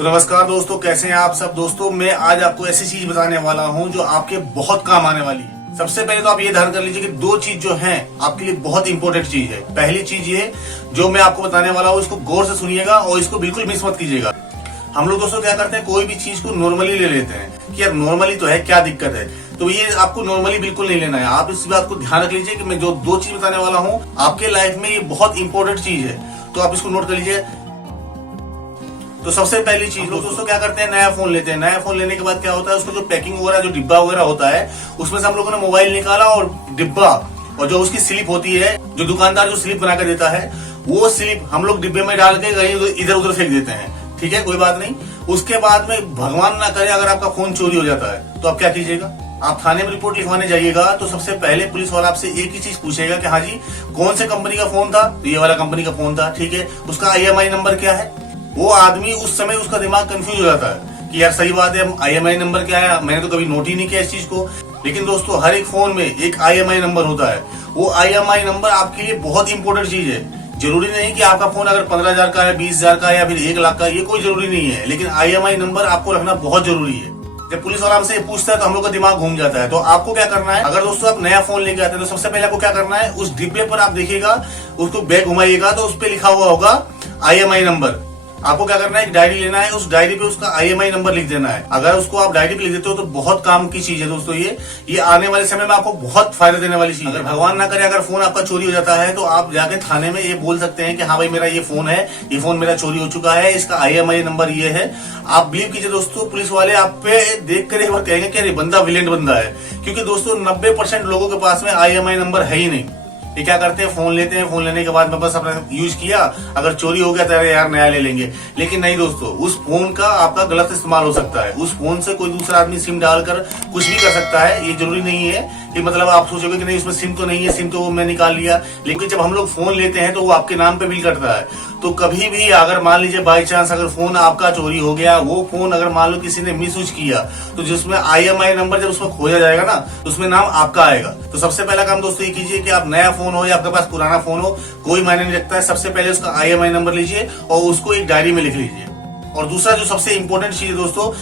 तो नमस्कार दोस्तों, कैसे हैं आप सब। दोस्तों मैं आज आपको ऐसी चीज बताने वाला हूं जो आपके बहुत काम आने वाली है। सबसे पहले तो आप ये ध्यान कर लीजिए कि दो चीज जो हैं आपके लिए बहुत इंपॉर्टेंट चीज है। पहली चीज ये जो मैं आपको बताने वाला हूँ इसको गौर से सुनिएगा और इसको बिल्कुल मिस मत कीजिएगा। हम लोग दोस्तों क्या करते हैं, कोई भी चीज को नॉर्मली ले लेते हैं कि यार नॉर्मली तो है, क्या दिक्कत है। तो ये आपको नॉर्मली बिल्कुल नहीं लेना है। आप इस बात को ध्यान रख लीजिए कि मैं जो दो चीज बताने वाला हूँ आपके लाइफ में ये बहुत इंपॉर्टेंट चीज है, तो आप इसको नोट कर लीजिए। तो सबसे पहली चीज लोग दोस्तों क्या करते हैं, नया फोन लेते हैं। नया फोन लेने के बाद क्या होता है, उसको जो पैकिंग वगैरह जो डिब्बा वगैरह होता है उसमें से हम लोगों ने मोबाइल निकाला और डिब्बा और जो उसकी स्लिप होती है, जो दुकानदार जो स्लिप बना कर देता है, वो स्लिप हम लोग डिब्बे में डाल के कहीं इधर उधर फेंक देते हैं। ठीक है, कोई बात नहीं। उसके बाद में भगवान ना करे अगर आपका फोन चोरी हो जाता है तो आप क्या कीजिएगा, आप थाने में रिपोर्ट लिखवाने जाइएगा तो सबसे पहले पुलिस वाला आपसे एक ही चीज पूछेगा कि हाँ जी कौन से कंपनी का फोन था, तो ये वाला कंपनी का फोन था। ठीक है, उसका IMEI नंबर क्या है। वो आदमी उस समय उसका दिमाग कंफ्यूज हो जाता है कि यार सही बात है, IMEI नंबर क्या है, मैंने तो कभी नोट ही नहीं किया इस चीज को। लेकिन दोस्तों हर एक फोन में एक IMEI नंबर होता है। वो IMEI नंबर आपके लिए बहुत इंपॉर्टेंट चीज है। जरूरी नहीं कि आपका फोन अगर 15,000 का है, 20,000 का है या फिर 1 लाख का, ये कोई जरूरी नहीं है। लेकिन IMEI नंबर आपको रखना बहुत जरूरी है। जब पुलिस वाला हमसे पूछता है तो हम लोग का दिमाग घूम जाता है। तो आपको क्या करना है, अगर दोस्तों आप नया फोन लेके आते हैं तो सबसे पहले आपको क्या करना है, उस डिब्बे पर आप देखिएगा, उसको बैग घुमाइएगा तो उस पर लिखा हुआ होगा IMEI नंबर। आपको क्या करना है, एक डायरी लेना है, उस डायरी पे उसका IMEI नंबर लिख देना है। अगर उसको आप डायरी पे लिख देते हो तो बहुत काम की चीज है दोस्तों। ये आने वाले समय में आपको बहुत फायदा देने वाली चीज है। अगर भगवान ना करे अगर फोन आपका चोरी हो जाता है तो आप जाके थाने में ये बोल सकते हैं कि हाँ भाई मेरा ये फोन है, ये फोन मेरा चोरी हो चुका है, इसका IMEI नंबर ये है। आप बिलीव कीजिए दोस्तों, पुलिस वाले आप पे देख कर एक बार कहेंगे कि अरे बंदा विलेंट बंदा है। क्योंकि दोस्तों 90% लोगों के पास में IMEI नंबर है ही नहीं। ये क्या करते हैं, फोन लेते हैं, फोन लेने के बाद में बस अपना यूज किया, अगर चोरी हो गया तो यार नया ले लेंगे। लेकिन नहीं दोस्तों, उस फोन का आपका गलत इस्तेमाल हो सकता है। उस फोन से कोई दूसरा आदमी सिम डालकर कुछ भी कर सकता है। ये जरूरी नहीं है कि मतलब आप सोचोगे कि नहीं उसमें सिम तो नहीं है, सिम तो मैं निकाल लिया। लेकिन जब हम लोग फोन लेते हैं तो वो आपके नाम पे बिल करता है। तो कभी भी अगर मान लीजिए बाई चांस अगर फोन आपका चोरी हो गया, वो फोन अगर मान लो किसी ने मिस यूज किया, तो जिसमें IMEI नंबर जब उसमें खोजा जाएगा ना तो उसमें नाम आपका आएगा। तो सबसे पहला काम दोस्तों ये कीजिए कि आप नया फोन हो या आपके पास पुराना फोन हो, कोई मायने नहीं रखता है। सबसे पहले उसका IMEI नंबर लीजिए और उसको एक डायरी में लिख लीजिए। और दूसरा जो सबसे इंपॉर्टेंट चीज है दोस्तों,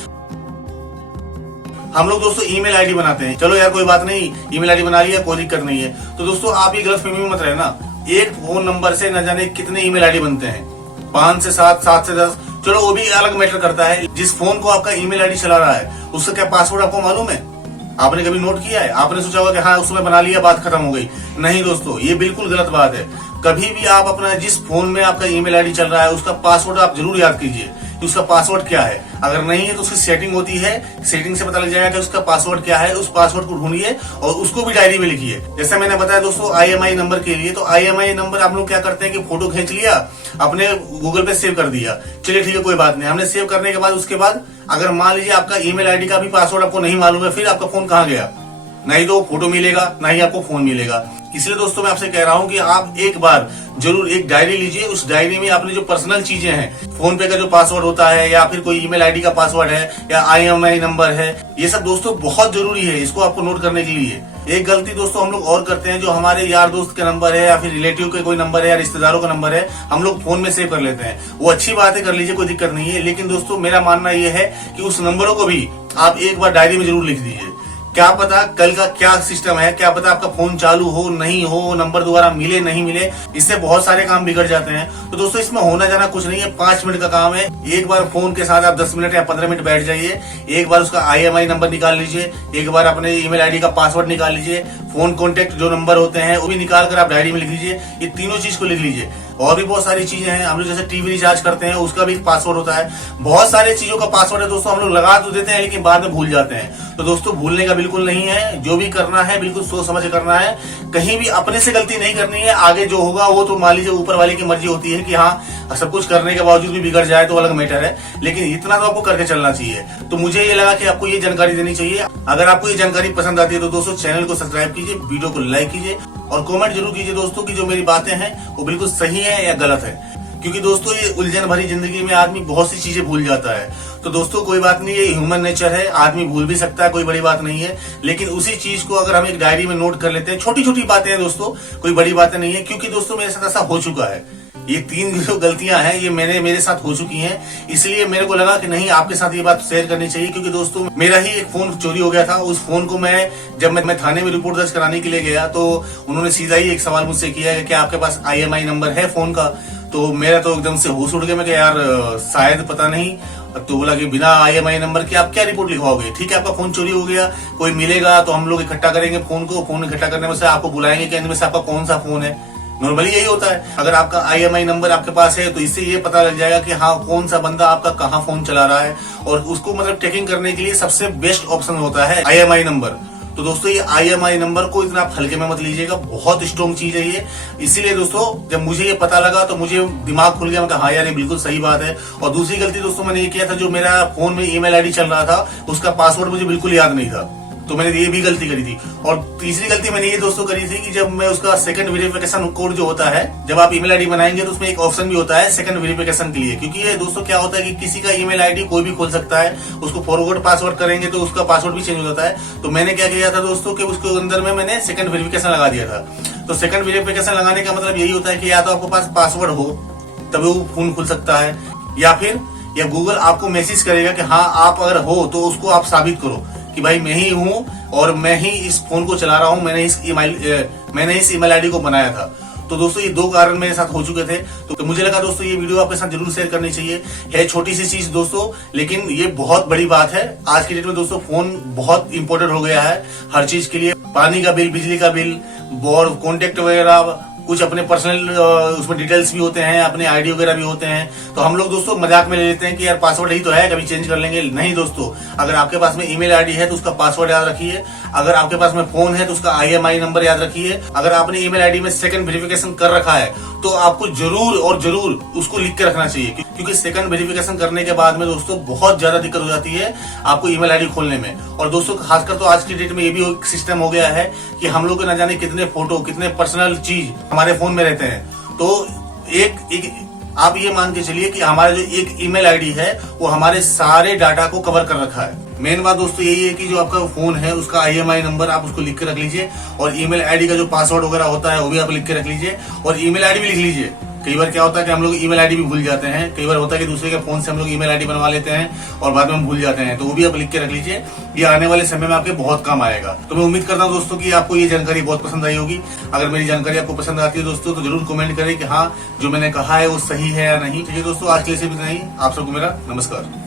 हम लोग दोस्तों ईमेल ID बनाते हैं। चलो यार कोई बात नहीं, ईमेल ID बना लिया, कोई दिक्कत नहीं है। तो दोस्तों आप ये गलतफहमी में मत रहना। एक फोन नंबर से न जाने कितने ईमेल ID बनते हैं, 5 से 7, 7 से 10, चलो वो भी अलग मैटर करता है। जिस फोन को आपका ईमेल ID चला रहा है उसका क्या पासवर्ड आपको मालूम है? आपने कभी नोट किया है? आपने सोचा होगा कि हाँ उसमें बना लिया, बात खत्म हो गई। नहीं दोस्तों, ये बिल्कुल गलत बात है। कभी भी आप अपना जिस फोन में आपका ईमेल ID चल रहा है उसका पासवर्ड आप जरूर याद कीजिए कि उसका पासवर्ड क्या है। अगर नहीं है तो उसकी सेटिंग होती है, सेटिंग से पता लग जाएगा कि उसका पासवर्ड क्या है। उस पासवर्ड को ढूंढिए और उसको भी डायरी में लिखिए। जैसे मैंने बताया दोस्तों IMEI नंबर के लिए, तो IMEI नंबर आप लोग क्या करते हैं कि फोटो खींच लिया, अपने गूगल पे सेव कर दिया, चलिए ठीक है कोई बात नहीं। हमने सेव करने के बाद उसके बाद अगर मान लीजिए आपका ईमेल ID का भी पासवर्ड आपको नहीं मालूम है, फिर आपका फोन कहाँ गया? नहीं तो फोटो मिलेगा, ना ही आपको फोन मिलेगा। इसलिए दोस्तों मैं आपसे कह रहा हूं कि आप एक बार जरूर एक डायरी लीजिए। उस डायरी में अपनी जो पर्सनल चीजें हैं, फोन पे का जो पासवर्ड होता है या फिर कोई ईमेल ID का पासवर्ड है या IMEI नंबर है, ये सब दोस्तों बहुत जरूरी है इसको आपको नोट करने के लिए। एक गलती दोस्तों हम लोग और करते हैं, जो हमारे यार दोस्त के नंबर है या फिर रिलेटिव के कोई नंबर है या रिश्तेदारों का नंबर है, हम लोग फोन में सेव कर लेते हैं। वो अच्छी बात है, कर लीजिए, कोई दिक्कत नहीं है। लेकिन दोस्तों मेरा मानना यह है कि उस नंबरों को भी आप एक बार डायरी में जरूर लिख दीजिए। क्या पता कल का क्या सिस्टम है, क्या पता आपका फोन चालू हो नहीं हो, नंबर दोबारा मिले नहीं मिले, इससे बहुत सारे काम बिगड़ जाते हैं। तो दोस्तों इसमें होना जाना कुछ नहीं है, 5 मिनट का काम है। एक बार फोन के साथ आप 10 मिनट या 15 मिनट बैठ जाइए, एक बार उसका IMEI नंबर निकाल लीजिए, एक बार अपने ईमेल ID का पासवर्ड निकाल लीजिए, फोन कॉन्टेक्ट जो नंबर होते हैं वो भी निकाल कर आप डायरी में लिख लीजिए। ये तीनों चीज को लिख लीजिए। और भी बहुत सारी चीजें हैं, हम लोग जैसे TV रिचार्ज करते हैं उसका भी पासवर्ड होता है। बहुत सारी चीजों का पासवर्ड है दोस्तों, हम लोग लगा तो देते हैं लेकिन बाद में भूल जाते हैं। तो दोस्तों भूलने का बिल्कुल नहीं है, जो भी करना है बिल्कुल सोच समझ करना है। कहीं भी अपने से गलती नहीं करनी है। आगे जो होगा वो तो मान लीजिए ऊपर वाले की मर्जी होती है कि हाँ सब कुछ करने के बावजूद भी बिगड़ जाए तो अलग मैटर है, लेकिन इतना तो आपको करके चलना चाहिए। तो मुझे ये लगा कि आपको ये जानकारी देनी चाहिए। अगर आपको ये जानकारी पसंद आती है तो दोस्तों चैनल को सब्सक्राइब कीजिए, वीडियो को लाइक कीजिए और कमेंट जरूर कीजिए दोस्तों कि जो मेरी बातें हैं वो बिल्कुल सही है या गलत है। क्योंकि दोस्तों ये उलझन भरी जिंदगी में आदमी बहुत सी चीजें भूल जाता है। तो दोस्तों कोई बात नहीं, ये ह्यूमन नेचर है, आदमी भूल भी सकता है, कोई बड़ी बात नहीं है। लेकिन उसी चीज को अगर हम एक डायरी में नोट कर लेते हैं, छोटी छोटी बातें हैं दोस्तों, कोई बड़ी बातें नहीं है। क्योंकि दोस्तों मेरे साथ ऐसा हो चुका है, ये 3 जो गलतियां हैं ये मेरे साथ हो चुकी हैं, इसलिए मेरे को लगा कि नहीं आपके साथ ये बात शेयर करनी चाहिए। क्योंकि दोस्तों मेरा ही एक फोन चोरी हो गया था। उस फोन को जब मैं थाने में रिपोर्ट दर्ज कराने के लिए गया तो उन्होंने सीधा ही एक सवाल मुझसे किया कि क्या आपके पास IMI नंबर है फोन का। तो मेरा तो एकदम से होश उड़ गया। मैं कहा यार शायद पता नहीं। तो बोला कि बिना IMI नंबर के आप क्या रिपोर्ट लिखवाओगे। ठीक है आपका फोन चोरी हो गया, कोई मिलेगा तो हम लोग इकट्ठा करेंगे फोन को। फोन इकट्ठा करने में से आपको बुलाएंगे कि इनमें से आपका कौन सा फोन है। नॉर्मली यही होता है। अगर आपका IMI नंबर आपके पास है तो इससे ये पता लग जाएगा कि हाँ कौन सा बंदा आपका कहाँ फोन चला रहा है। और उसको मतलब ट्रैकिंग करने के लिए सबसे बेस्ट ऑप्शन होता है IMI नंबर। तो दोस्तों ये IMI नंबर को इतना आप हल्के में मत लीजिएगा, बहुत स्ट्रॉन्ग चीज है ये। इसीलिए दोस्तों जब मुझे ये पता लगा तो मुझे दिमाग खुल गया। मैं कहा हाँ यार ये बिल्कुल सही बात है। और दूसरी गलती दोस्तों मैंने ये किया था, जो मेरा फोन में ईमेल ID चल रहा था उसका पासवर्ड मुझे बिल्कुल याद नहीं था, तो मैंने ये भी गलती करी थी। और तीसरी गलती मैंने ये दोस्तों करी थी कि जब मैं उसका सेकंड वेरिफिकेशन कोड जो होता है, जब आप ईमेल ID बनाएंगे तो उसमें एक ऑप्शन भी होता है सेकंड वेरिफिकेशन के लिए। क्योंकि ये दोस्तों क्या होता है कि किसी का ईमेल ID कोई भी खोल सकता है, उसको फॉरवर्ड पासवर्ड करेंगे तो उसका पासवर्ड भी चेंज हो जाता है। तो मैंने क्या किया था दोस्तों कि उसके अंदर में मैंने सेकंड वेरिफिकेशन लगा दिया था। तो सेकंड वेरिफिकेशन लगाने का मतलब यही होता है कि या तो आपके पास पासवर्ड हो तभी वो फोन खुल सकता है, या गूगल आपको मैसेज करेगा कि हाँ आप अगर हो तो उसको आप साबित करो कि भाई मैं ही हूं और मैं ही इस फोन को चला रहा हूं, मैंने इस ईमेल ID को बनाया था। तो दोस्तों ये 2 कारण मेरे साथ हो चुके थे। तो मुझे लगा दोस्तों ये वीडियो आपके साथ जरूर शेयर करनी चाहिए। है छोटी सी चीज दोस्तों, लेकिन ये बहुत बड़ी बात है। आज की डेट में दोस्तों फोन बहुत इंपॉर्टेंट हो गया है हर चीज के लिए। पानी का बिल, बिजली का बिल और कॉन्टेक्ट वगैरह, कुछ अपने पर्सनल उसमें डिटेल्स भी होते हैं, अपने ID वगैरह भी होते हैं। तो हम लोग दोस्तों मजाक में ले लेते हैं कि यार पासवर्ड ही तो है, कभी चेंज कर लेंगे। नहीं दोस्तों, अगर आपके पास में ईमेल ID है तो उसका पासवर्ड याद रखिए। अगर आपके पास में फोन है तो उसका IMI नंबर याद रखिए। अगर आपने ईमेल ID में सेकंड वेरिफिकेशन कर रखा है तो आपको जरूर और जरूर उसको लिख के रखना चाहिए। क्योंकि सेकंड वेरिफिकेशन करने के बाद में दोस्तों बहुत ज्यादा दिक्कत हो जाती है आपको ईमेल ID खोलने में। और दोस्तों खासकर तो आज की डेट में ये भी सिस्टम हो गया है कि हम लोग को न जाने कितने फोटो, कितने पर्सनल चीज हमारे फोन में रहते हैं। तो एक आप ये मान के चलिए कि हमारा जो एक ईमेल ID है वो हमारे सारे डाटा को कवर कर रखा है। मेन बात दोस्तों यही है कि जो आपका फोन है उसका IMI नंबर आप उसको लिख के रख लीजिए, और ईमेल ID का जो पासवर्ड वगैरह होता है वो भी आप लिख के रख लीजिए, और ईमेल ID भी लिख लीजिए। कई बार क्या होता है कि हम लोग ईमेल ID भी भूल जाते हैं। कई बार होता है कि दूसरे के फोन से हम लोग ईमेल ID बनवा लेते हैं और बाद में हम भूल जाते हैं। तो वो भी आप लिख के रख लीजिए, ये आने वाले समय में आपके बहुत काम आएगा। तो मैं उम्मीद करता हूँ दोस्तों कि आपको ये जानकारी बहुत पसंद आई होगी। अगर मेरी जानकारी आपको पसंद आती है दोस्तों तो जरूर कमेंट करें कि हाँ जो मैंने कहा है वो सही है या नहीं। ठीक है दोस्तों, आज के लिए सिर्फ इतना ही। आप सबको मेरा नमस्कार।